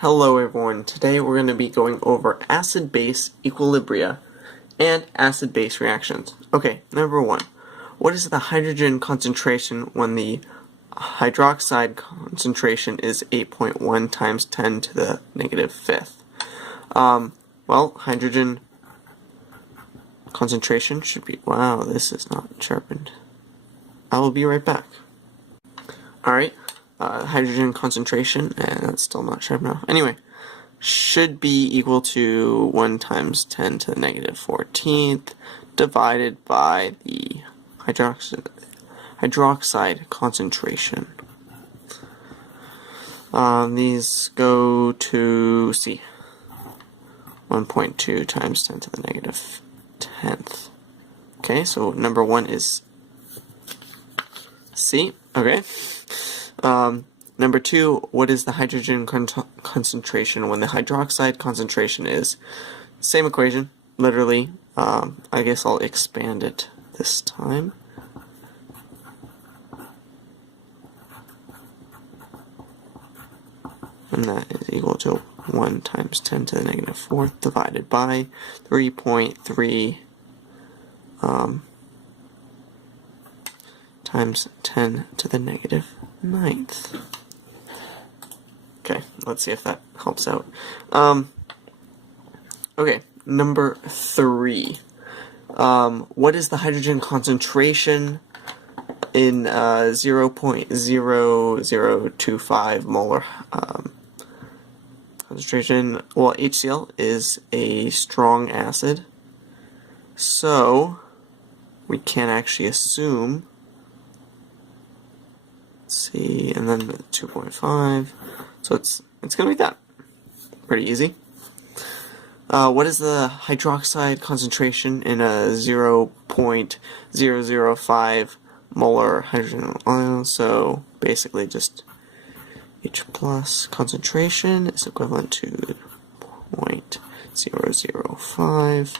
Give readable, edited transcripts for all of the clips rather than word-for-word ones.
Hello everyone, today we're going to be going over acid-base equilibria and acid-base reactions. Okay, number one, what is the hydrogen concentration when the hydroxide concentration is 8.1 times 10 to the negative fifth? Well, hydrogen concentration should be, wow, this is not sharpened. I will be right back. Alright. Hydrogen concentration, and that's still not sharp enough. Anyway, should be equal to 1 times 10 to the negative 14th divided by the hydroxide concentration. These go to C. 1.2 times 10 to the negative 10th. Okay, so number one is C. Okay. Number two, what is the hydrogen concentration when the hydroxide concentration is? Same equation, literally. I guess I'll expand it this time. And that is equal to 1 times 10 to the negative 4th divided by 3.3 times 10 to the negative 9th. Okay, let's see if that helps out. Okay, number three. What is the hydrogen concentration in 0.0025 molar concentration? Well, HCl is a strong acid, so we can actually assume, let's see, and then 2.5, so it's going to be that. Pretty easy. What is the hydroxide concentration in a 0.005 molar hydrogen ion? So basically just H plus concentration is equivalent to 0.005.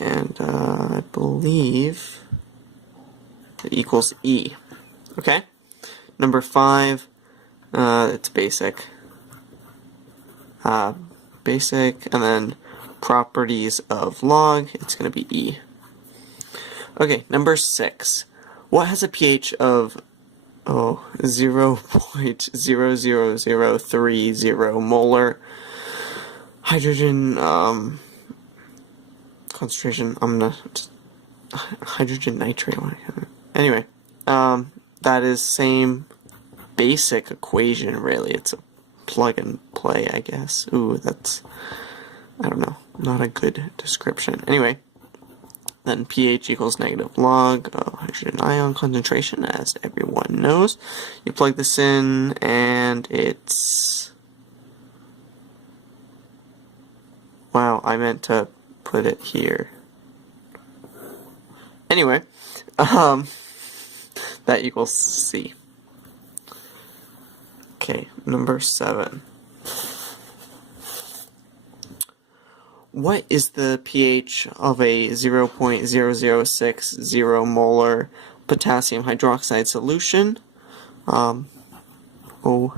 And I believe it equals E. Okay? Number five, it's basic. Basic, and then properties of log, it's going to be E. Okay, number six. What has a pH of 0.00030 molar hydrogen concentration? I'm gonna hydrogen nitrate. Anyway, that is same basic equation. Really, it's a plug and play, I guess. Ooh, that's, I don't know, not a good description. Anyway, then pH equals negative log of hydrogen ion concentration, as everyone knows. You plug this in, and it's, wow, I meant to put it here. Anyway, that equals C. Okay, number seven. What is the pH of a 0.0060 molar potassium hydroxide solution? OH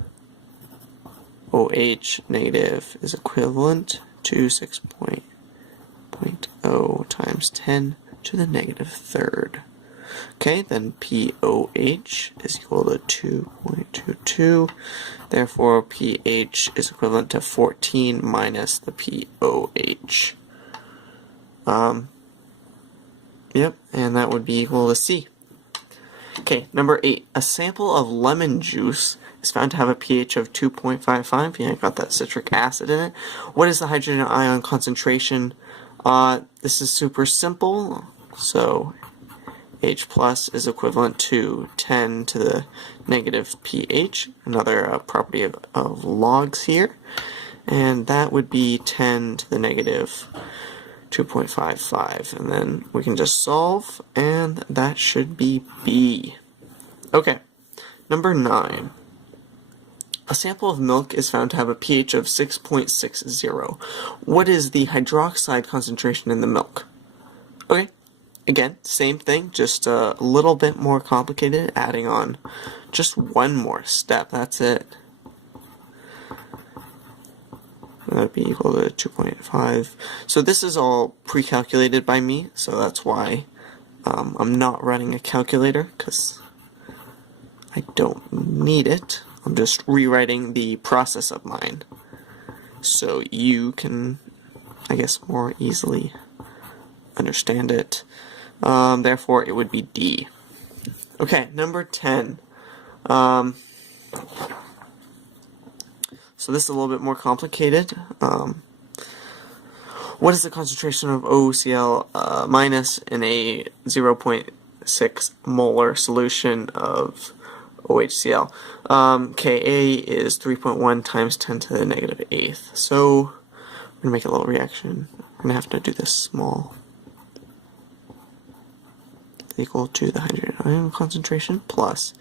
negative is equivalent to 6.0 times 10 to the negative third. Okay, then pOH is equal to 2.22. Therefore, pH is equivalent to 14 minus the pOH. Yep, and that would be equal to C. Okay, number 8. A sample of lemon juice is found to have a pH of 2.55. Yeah, I got that citric acid in it. What is the hydrogen ion concentration? This is super simple. So H plus is equivalent to 10 to the negative pH, another property of logs here, and that would be 10 to the negative 2.55, and then we can just solve, and that should be B. Okay, number 9. A sample of milk is found to have a pH of 6.60. What is the hydroxide concentration in the milk? Okay, Again, same thing, just a little bit more complicated, adding on just one more step, that's it. That would be equal to 2.5. So this is all pre-calculated by me, so that's why I'm not running a calculator, because I don't need it. I'm just rewriting the process of mine, so you can, I guess, more easily understand it. Therefore, it would be D. Okay, number 10. So this is a little bit more complicated. What is the concentration of OCl minus in a 0.6 molar solution of OHCl? Ka is 3.1 times 10 to the negative 8th. So I'm going to make a little reaction. I'm going to have to do this small. Equal to the hydrogen ion concentration plus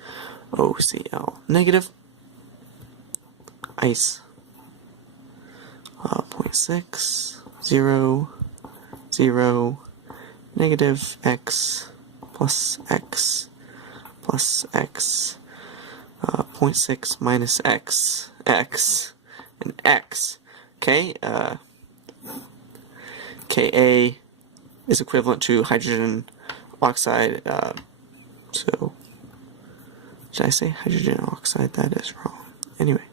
OCl negative ice 0.6 0 0 negative x plus x plus x 0.6 minus x and x. Okay, Ka is equivalent to hydrogen oxide, so should I say hydrogen oxide? That is wrong. Anyway,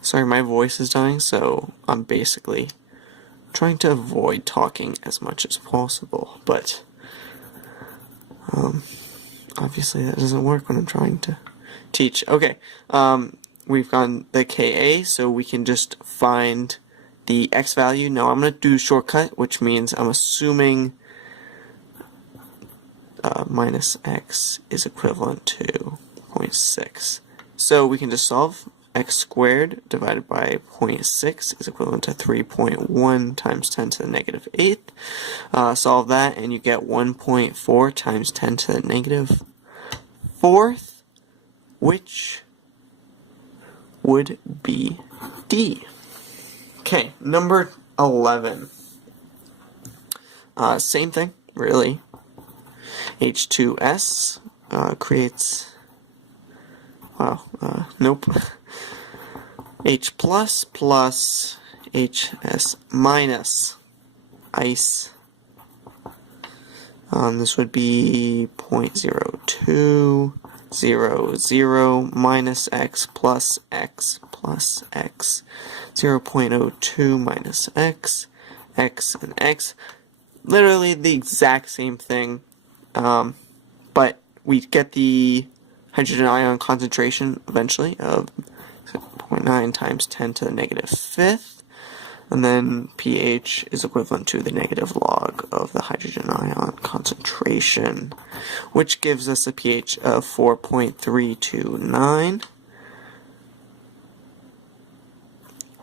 sorry, my voice is dying, so I'm basically trying to avoid talking as much as possible, but obviously that doesn't work when I'm trying to teach. Okay, we've gotten the Ka, so we can just find the x value. Now I'm going to do shortcut, which means I'm assuming minus x is equivalent to 0.6. So we can just solve. X squared divided by 0.6 is equivalent to 3.1 times 10 to the negative 8th. Solve that and you get 1.4 times 10 to the negative 4th, which would be D. Okay, number 11. Same thing, really. H2S creates, nope, H plus plus HS minus ice. This would be 0.0200 minus x plus x plus x. 0.02 minus x, x and x. Literally the exact same thing. But we get the hydrogen ion concentration eventually of 0.9 times 10 to the negative 5th, and then pH is equivalent to the negative log of the hydrogen ion concentration, which gives us a pH of 4.329,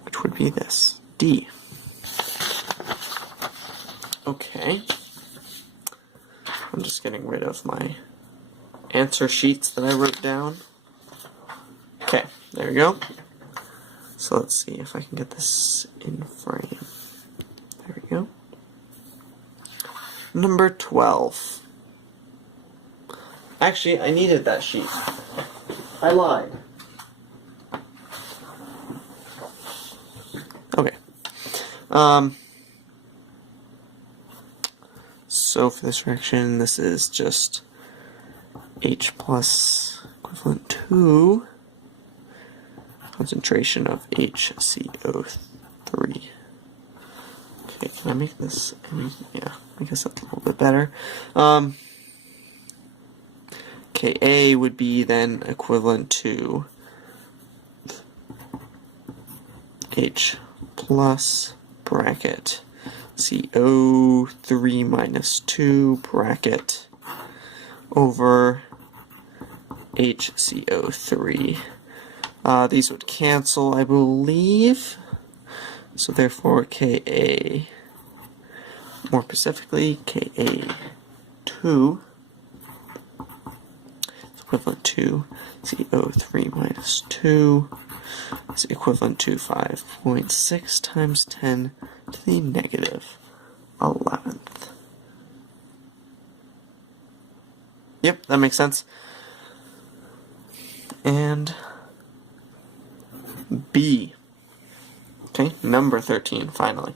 which would be this, D. Okay. I'm just getting rid of my answer sheets that I wrote down. Okay, there we go. So let's see if I can get this in frame. There we go. Number 12. Actually, I needed that sheet. I lied. Okay. So for this reaction, this is just H plus equivalent to concentration of HCO3. Okay, can I make this? Yeah, I guess that's a little bit better. Ka would be then equivalent to H plus bracket CO3 minus 2 bracket over HCO3. These would cancel, I believe. So therefore, Ka, more specifically, Ka2 is equivalent to CO3 minus 2 is equivalent to 5.6 times 10 to the negative 11th. Yep, that makes sense. And B. Okay, number 13, finally.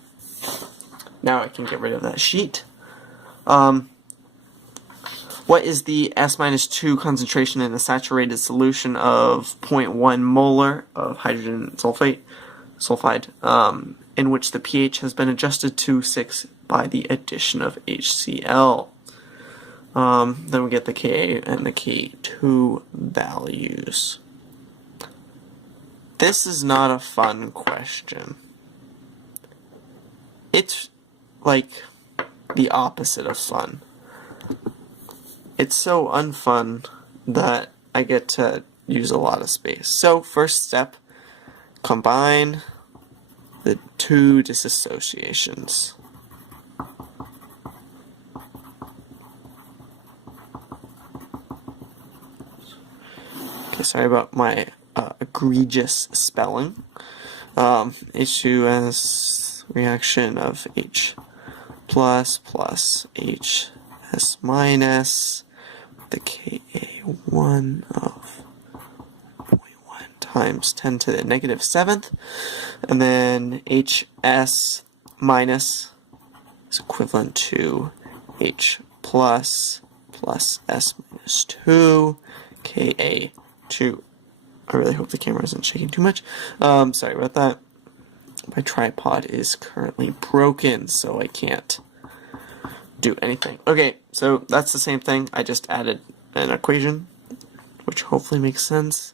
Now I can get rid of that sheet. What is the S-2 concentration in a saturated solution of 0.1 molar of hydrogen sulfide, in which the pH has been adjusted to 6 by the addition of HCl? Then we get the Ka and the K2 values. This is not a fun question. It's like the opposite of fun. It's so unfun that I get to use a lot of space. So, first step, combine the two dissociations. Okay, sorry about my egregious spelling. H2S reaction of H plus HS minus the Ka1 of 0.1 times 10 to the negative 7th, and then HS minus is equivalent to H plus S minus 2, Ka2. I really hope the camera isn't shaking too much. Sorry about that. My tripod is currently broken, so I can't do anything. Okay, so that's the same thing. I just added an equation, which hopefully makes sense.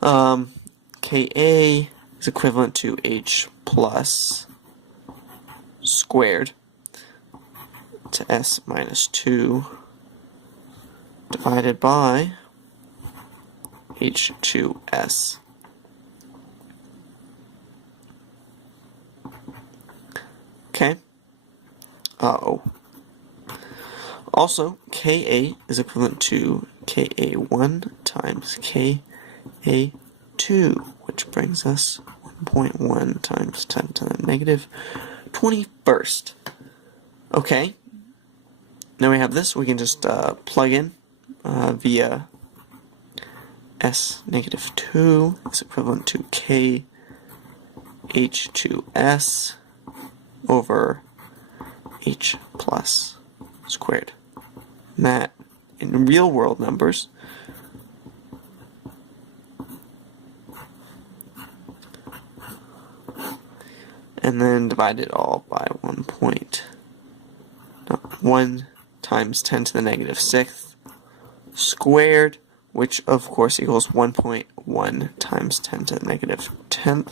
Ka is equivalent to H plus squared to S minus 2 divided by H2S. Okay. Also, Ka is equivalent to Ka1 times Ka2, which brings us 1.1 times 10 to the negative 21st. Okay. Now we have this. We can just plug in via S negative 2 is equivalent to K H2S over H plus squared. And that, in real world numbers, and then divide it all by 1 times 10 to the negative 6th squared, which of course equals 1.1 times 10 to the negative 10th,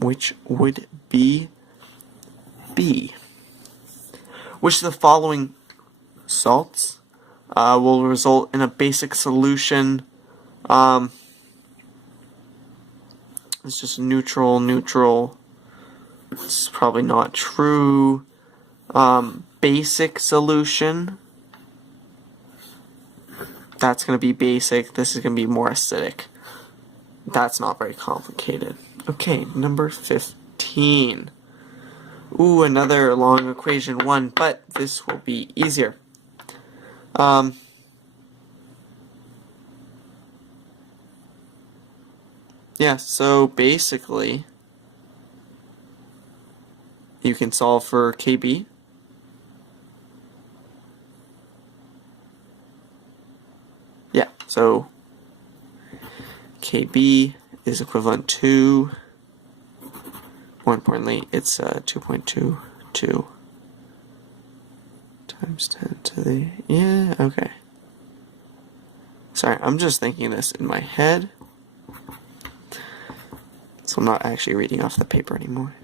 which would be B. Which of the following salts will result in a basic solution? It's just neutral. It's probably not true. Basic solution. That's going to be basic. This is going to be more acidic. That's not very complicated. Okay, number 15. Ooh, another long equation 1, but this will be easier. Yeah, so basically, you can solve for Kb. Yeah, so Kb is equivalent to, more importantly, it's 2.22 times 10 to the, yeah, okay. Sorry, I'm just thinking this in my head, so I'm not actually reading off the paper anymore.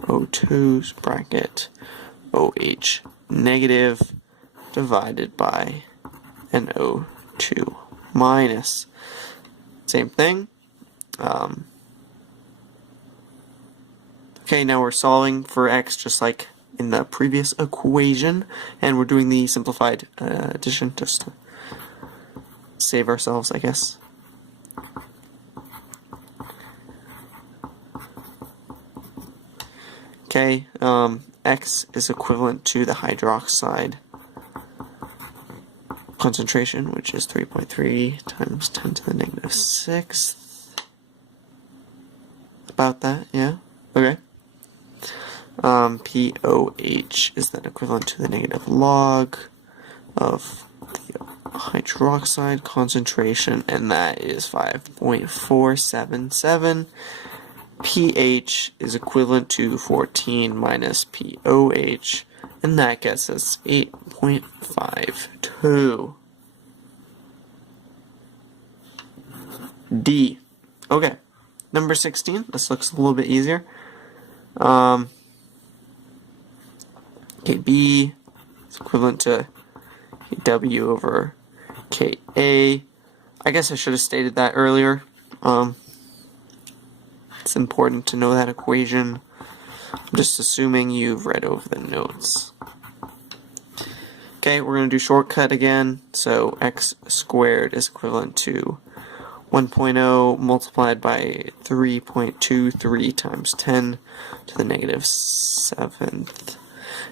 O2's bracket OH negative divided by NO2 minus. Same thing. Okay, now we're solving for x just like in the previous equation, and we're doing the simplified addition just to save ourselves, I guess. Okay, X is equivalent to the hydroxide concentration, which is 3.3 times 10 to the negative 6th. About that, yeah? Okay. POH is then equivalent to the negative log of the hydroxide concentration, and that is 5.477. pH is equivalent to 14 minus POH, and that gets us 8.52. D. Okay. Number 16. This looks a little bit easier. KB is equivalent to W over KA. I guess I should have stated that earlier. It's important to know that equation. I'm just assuming you've read over the notes. Okay, we're going to do shortcut again. So x squared is equivalent to 1.0 multiplied by 3.23 times 10 to the negative 7th.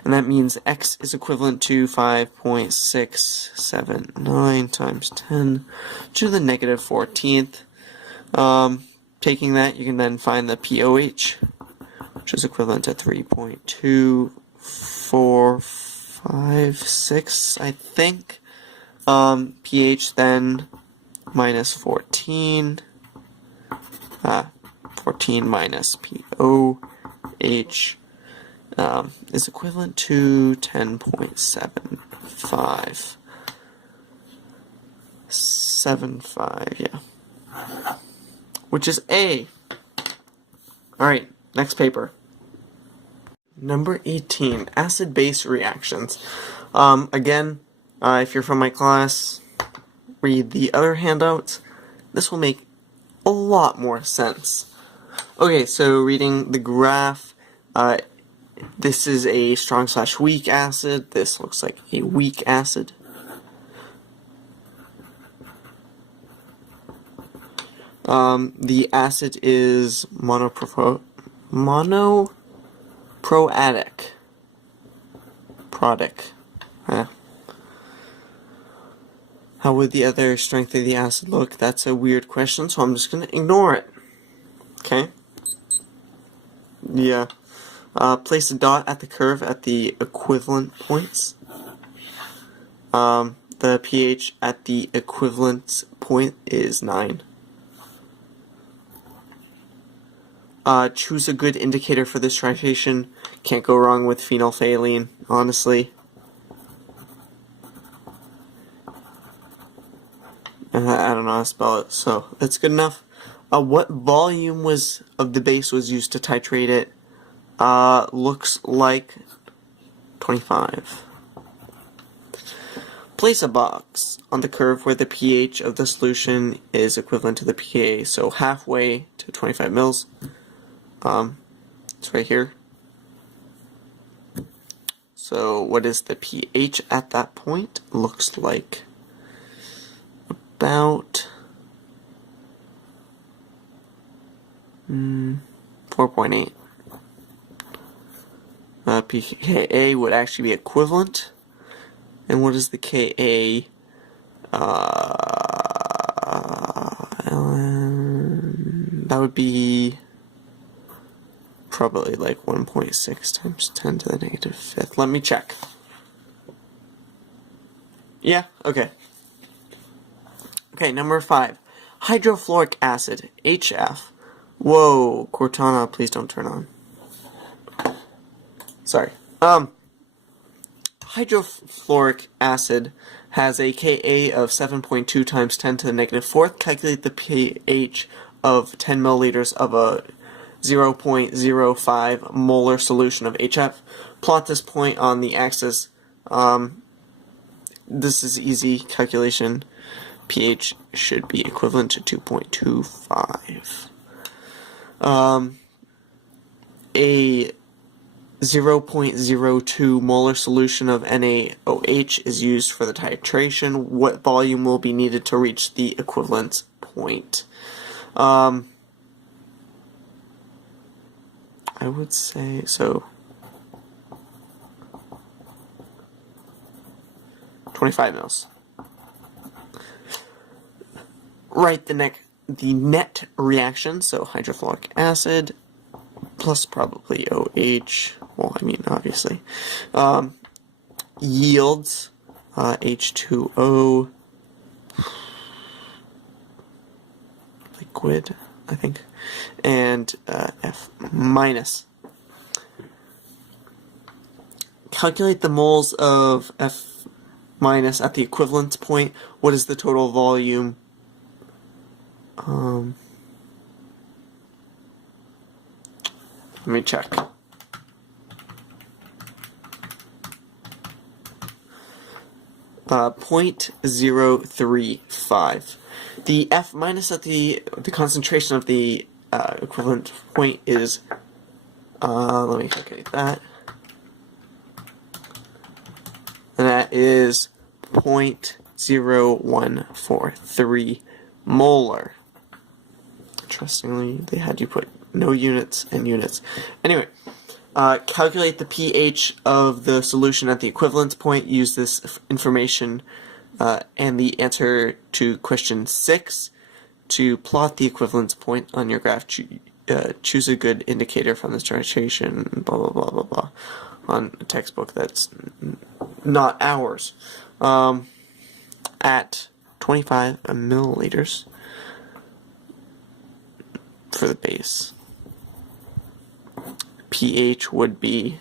And that means x is equivalent to 5.679 times 10 to the negative 14th. Taking that, you can then find the POH, which is equivalent to 3.2456, I think. pH then minus 14. 14 minus POH is equivalent to 10.75. 75, yeah. Which is A. Alright, next paper. Number 18, acid-base reactions. Again, if you're from my class, read the other handouts. This will make a lot more sense. Okay, so reading the graph, this is a strong/weak acid. This looks like a weak acid. The acid is monoprotic. How would the other strength of the acid look? That's a weird question, so I'm just going to ignore it. Okay? Yeah. Place a dot at the curve at the equivalent points. The pH at the equivalent point is 9. Choose a good indicator for this titration. Can't go wrong with phenolphthalein, honestly. I don't know how to spell it, so that's good enough. What volume of the base was used to titrate it? Looks like 25. Place a box on the curve where the pH of the solution is equivalent to the pKa, so halfway to 25 mils. It's right here. So what is the pH at that point? Looks like about 4.8. pKa would actually be equivalent. And what is the Ka? That would be probably like 1.6 times 10 to the negative 5th. Let me check. Yeah, okay. Okay, number 5. Hydrofluoric acid, HF. Whoa, Cortana, please don't turn on. Sorry. Hydrofluoric acid has a Ka of 7.2 times 10 to the negative 4th. Calculate the pH of 10 milliliters of a 0.05 molar solution of HF. Plot this point on the axis. This is easy calculation. pH should be equivalent to 2.25. A 0.02 molar solution of NaOH is used for the titration. What volume will be needed to reach the equivalence point? I would say, so 25 mils. Write the net reaction, so hydrofluoric acid plus probably OH, well, I mean, obviously, yields H2O liquid, I think, and F minus. Calculate the moles of F minus at the equivalence point. What is the total volume? Let me check. .035. The F minus at the concentration of the equivalent point is, let me calculate that. And that is 0.0143 molar. Interestingly, they had you put no units and units. Anyway, calculate the pH of the solution at the equivalence point. Use this information and the answer to question 6 to plot the equivalence point on your graph. Choose a good indicator from this titration, blah, blah, blah, blah, blah, on a textbook that's not ours. At 25 milliliters for the base, pH would be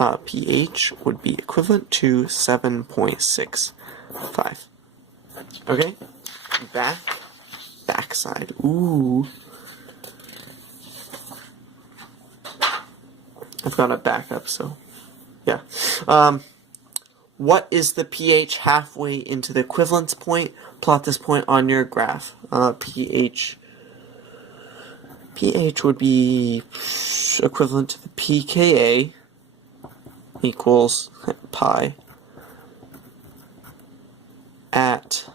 equivalent to 7.65. Okay, backside. Ooh, I've got a backup, so yeah. What is the pH halfway into the equivalence point? Plot this point on your graph. pH would be equivalent to the pKa equals pi at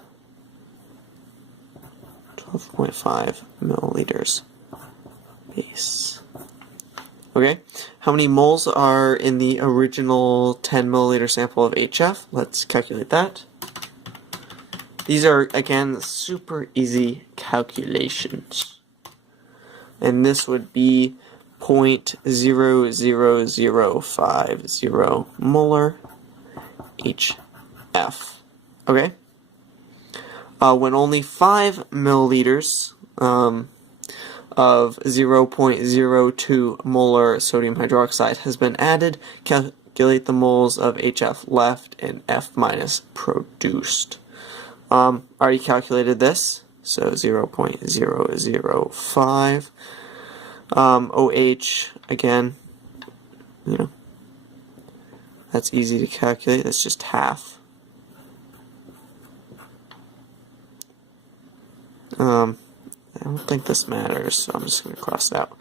12.5 milliliters base. Okay, how many moles are in the original 10 milliliter sample of HF? Let's calculate that. These are, again, super easy calculations. And this would be 0.00050 molar HF. Okay? When only 5 milliliters of 0.02 molar sodium hydroxide has been added, calculate the moles of HF left and F minus produced. Already calculated this, so 0.005. OH, again, you know, that's easy to calculate, that's just half. I don't think this matters, so I'm just going to cross it out.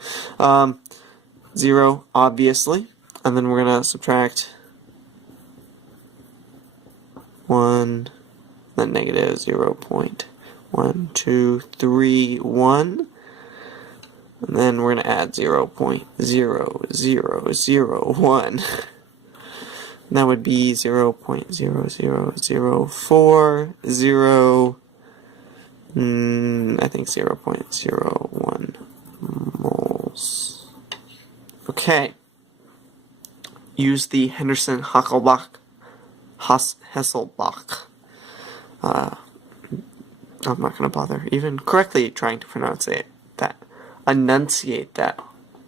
0, obviously, and then we're going to subtract 1, then negative 0.1231, and then we're going to add 0.0001. And that would be 0.00040, I think 0.01 moles. Okay. Use the Henderson-Hasselbalch. I'm not going to bother even correctly trying to enunciate that.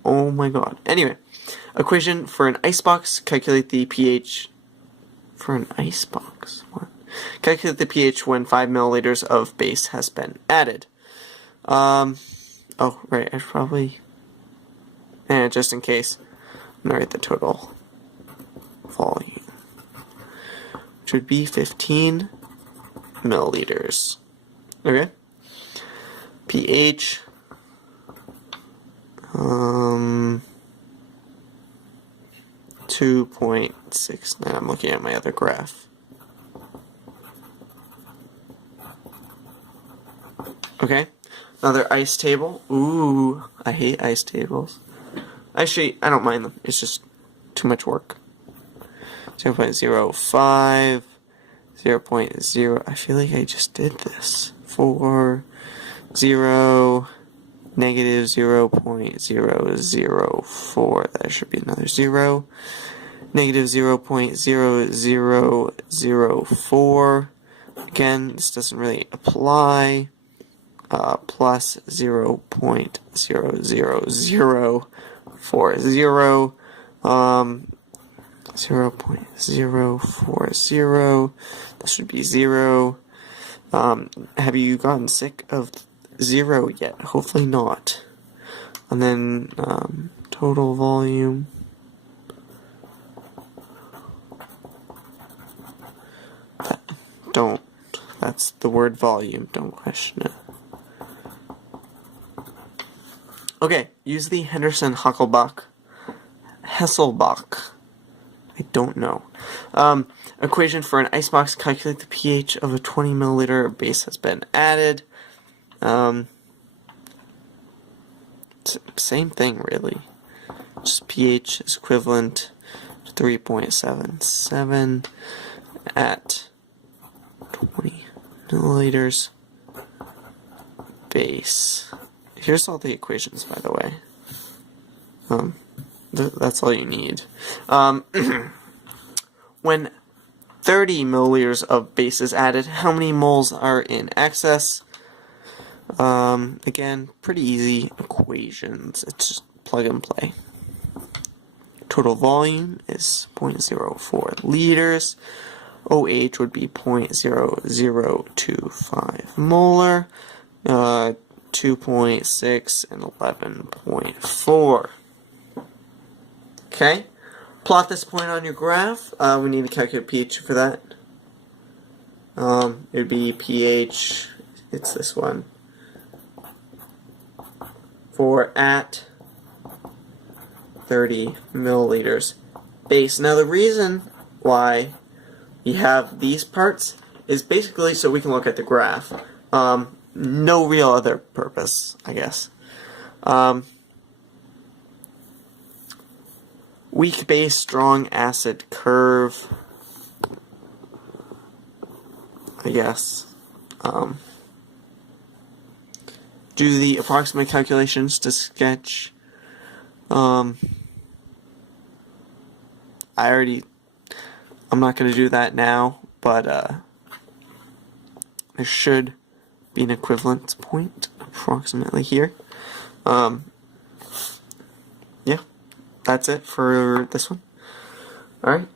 Oh my god. Anyway, equation for an icebox. Calculate the pH for an icebox. What? Calculate the pH when 5 milliliters of base has been added. Oh, right, I should probably... just in case, I'm going to write the total volume, which would be 15 milliliters. Okay? pH... 2.69. I'm looking at my other graph. Okay, another ice table. Ooh, I hate ice tables. Actually, I don't mind them. It's just too much work. 0.05, 0.0, I feel like I just did this. 4, 0, negative 0.004, that should be another 0. Negative 0.0004, again, this doesn't really apply. Plus 0.00040, 0.040, this would be 0. Have you gotten sick of 0 yet? Hopefully not. And then total volume. That's the word volume, don't question it. Okay, use the Henderson-Hasselbalch, I don't know, equation for an icebox. Calculate the pH of a 20 milliliter base has been added. Same thing, really. Just pH is equivalent to 3.77 at 20 milliliters base. Here's all the equations, by the way. That's all you need. When 30 milliliters of base is added, how many moles are in excess? Again, pretty easy equations. It's just plug and play. Total volume is 0.04 liters. OH would be 0.0025 molar. 2.6 and 11.4. Okay, plot this point on your graph. We need to calculate pH for that. It would be pH, it's this one, for at 30 milliliters base. Now the reason why we have these parts is basically so we can look at the graph. No real other purpose, I guess. Weak base, strong acid curve, I guess. Do the approximate calculations to sketch. I'm not going to do that now, but there should be an equivalence point approximately here. Yeah, that's it for this one. Alright,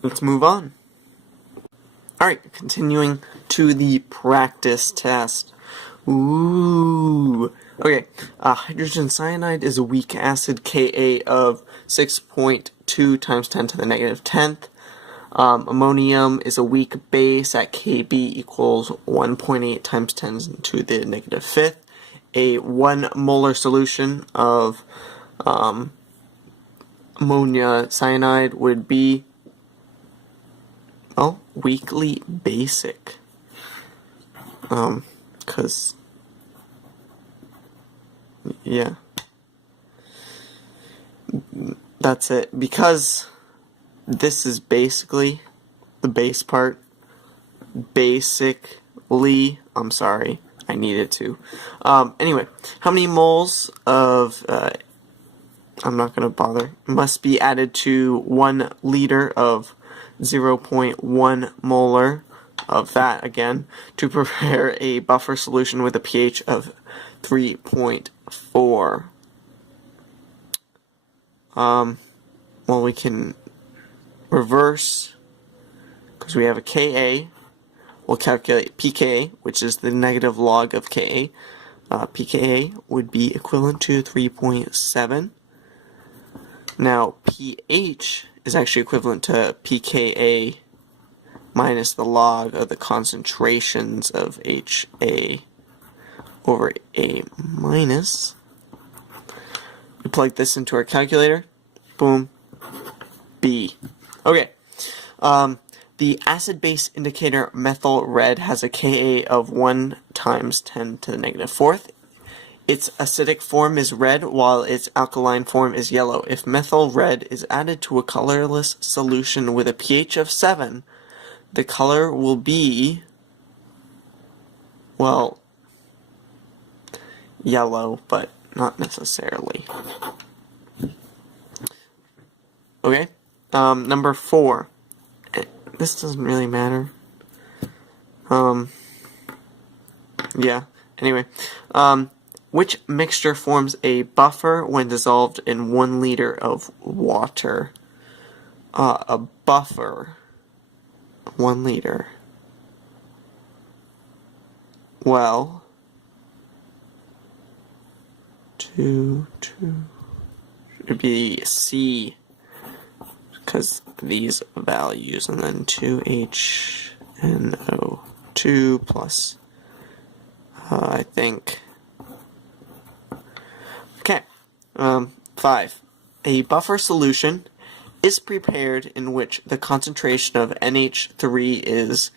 let's move on. Alright, continuing to the practice test. Ooh. Okay, hydrogen cyanide is a weak acid, Ka of 6.2 times 10 to the negative 10th. Ammonium is a weak base at Kb equals 1.8 times 10 to the negative 5th. A 1 molar solution of ammonia cyanide would be, well, weakly basic. Because, yeah. That's it. Because this is basically the base part. Basically, I'm sorry, I needed to. Anyway, how many moles of, I'm not going to bother, must be added to 1 liter of 0.1 molar of that, again, to prepare a buffer solution with a pH of 3.4. Well, we can reverse, because we have a Ka. We'll calculate pKa, which is the negative log of Ka. pKa would be equivalent to 3.7. Now, pH is actually equivalent to pKa minus the log of the concentrations of HA over A minus. We plug this into our calculator. Boom. B. Okay. The acid-base indicator methyl red has a Ka of 1 times 10 to the negative 4th. its acidic form is red while its alkaline form is yellow. If methyl red is added to a colorless solution with a pH of 7, the color will be, well, yellow, but not necessarily. Okay, number 4. This doesn't really matter. Yeah, anyway. Which mixture forms a buffer when dissolved in 1 liter of water? A buffer. 1 liter. Well, 2 should be C, because these values, and then 2HNO2 plus, I think. Okay, 5. A buffer solution is prepared in which the concentration of NH3 is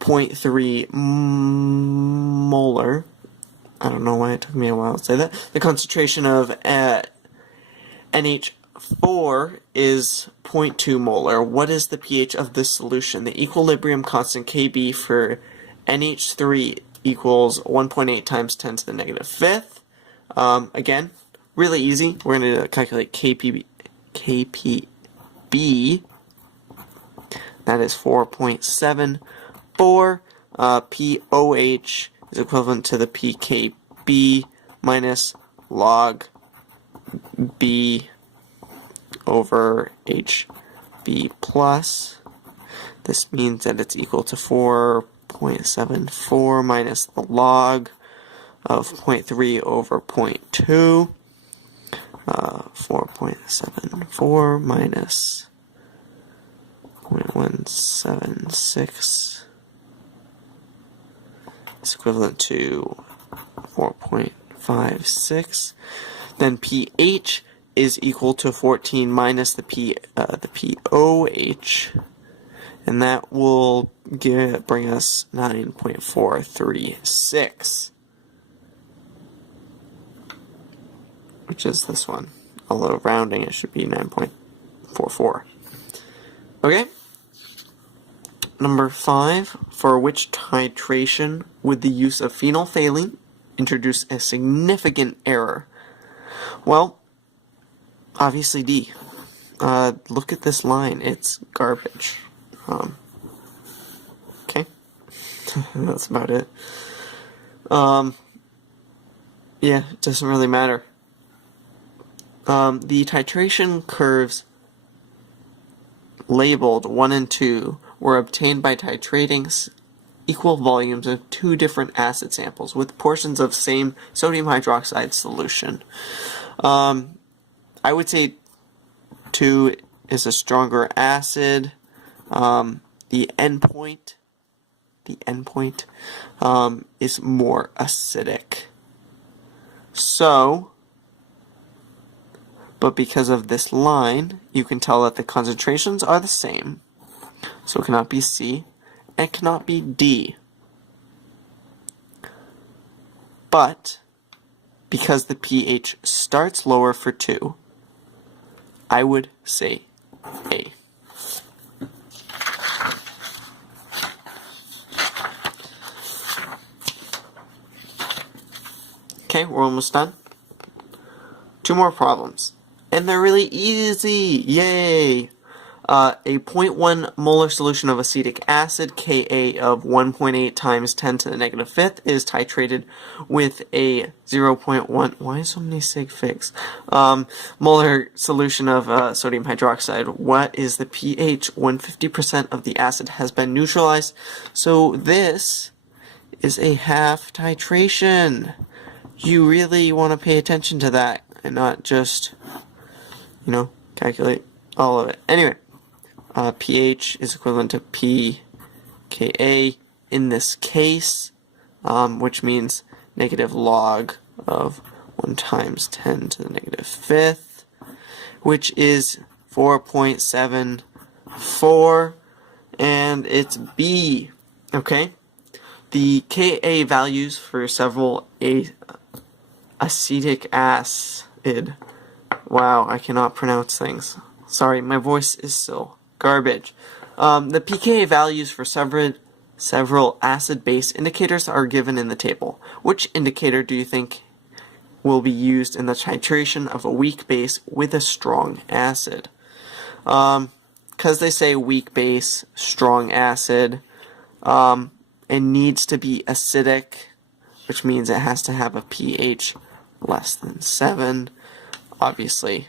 0.3 molar. I don't know why it took me a while to say that. The concentration of NH4 is 0.2 molar. What is the pH of this solution? The equilibrium constant Kb for NH3 equals 1.8 times 10 to the negative 5th. Again, really easy. We're going to calculate KPB. That is 4.74. POH is equivalent to the pKb minus log B over HB plus. This means that it's equal to 4.74 minus the log of 0.3 over 0.2. 4.74 minus 0.176 is equivalent to 4.56. Then pH is equal to 14 minus the POH, and that will bring us 9.436, which is this one. Although rounding, it should be 9.44. Okay. Number 5, for which titration would the use of phenolphthalein introduce a significant error? Well, obviously D. Look at this line. It's garbage. Okay. That's about it. Yeah, it doesn't really matter. The titration curves labeled 1 and 2 were obtained by titrating equal volumes of 2 different acid samples with portions of same sodium hydroxide solution. I would say 2 is a stronger acid. The endpoint is more acidic. So, but because of this line, you can tell that the concentrations are the same. So it cannot be C, and it cannot be D. But, because the pH starts lower for 2, I would say A. Okay, we're almost done. 2 more problems. And they're really easy! Yay! A 0.1 molar solution of acetic acid, Ka of 1.8 times 10 to the negative 5th, is titrated with a 0.1, why so many sig figs? Molar solution of sodium hydroxide. What is the pH when 50% of the acid has been neutralized? So this is a half titration. You really want to pay attention to that and not just, calculate all of it. Anyway. pH is equivalent to pKa in this case, which means negative log of 1 times 10 to the negative 5th, which is 4.74, and it's B. Okay? The Ka values for several acetic acid. Wow, I cannot pronounce things. Sorry, my voice is still garbage. The pKa values for several acid-base indicators are given in the table. Which indicator do you think will be used in the titration of a weak base with a strong acid? Because they say weak base, strong acid, it needs to be acidic, which means it has to have a pH less than 7. Obviously,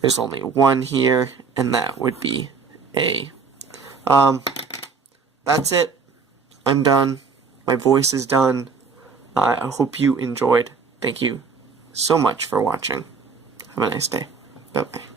there's only one here, and that would be A. That's it. I'm done. My voice is done. I hope you enjoyed. Thank you so much for watching. Have a nice day. Bye-bye.